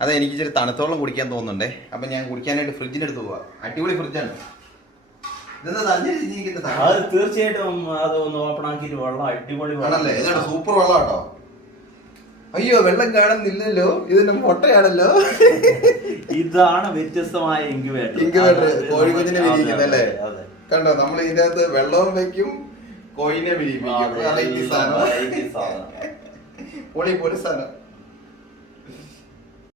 അതെ, എനിക്ക് ഇച്ചിരി തണുത്തോളം കുടിക്കാൻ തോന്നുന്നുണ്ടേ. അപ്പം ഞാൻ കുടിക്കാനായിട്ട് ഫ്രിഡ്ജിനെടുത്ത് പോവാ. അടിപൊളി ഫ്രിഡ്ജാണ്. അത് തീർച്ചയായിട്ടും അതൊന്ന് ഓപ്പൺ ആക്കിയിട്ട് വെള്ളം അടിപൊളി വെള്ളമല്ലേ? ഇതാണ് സൂപ്പർ വെള്ളം കേട്ടോ. അയ്യോ, വെള്ളം കാണുന്നില്ലല്ലോ, ഇതിന്റെ മുട്ടയാണല്ലോ. ഇതാണ് വ്യത്യസ്തമായ ഇൻക്യുബേറ്റർ. കോഴിക്കുഞ്ഞിനെ വിരിയിക്കുന്നല്ലേ? കണ്ടോ, നമ്മൾ ഇതിന്റെ അകത്ത് വെള്ളവും വെക്കും, കോഴിനെ വിരിയിപ്പിക്കും. പൊളി സാധനം.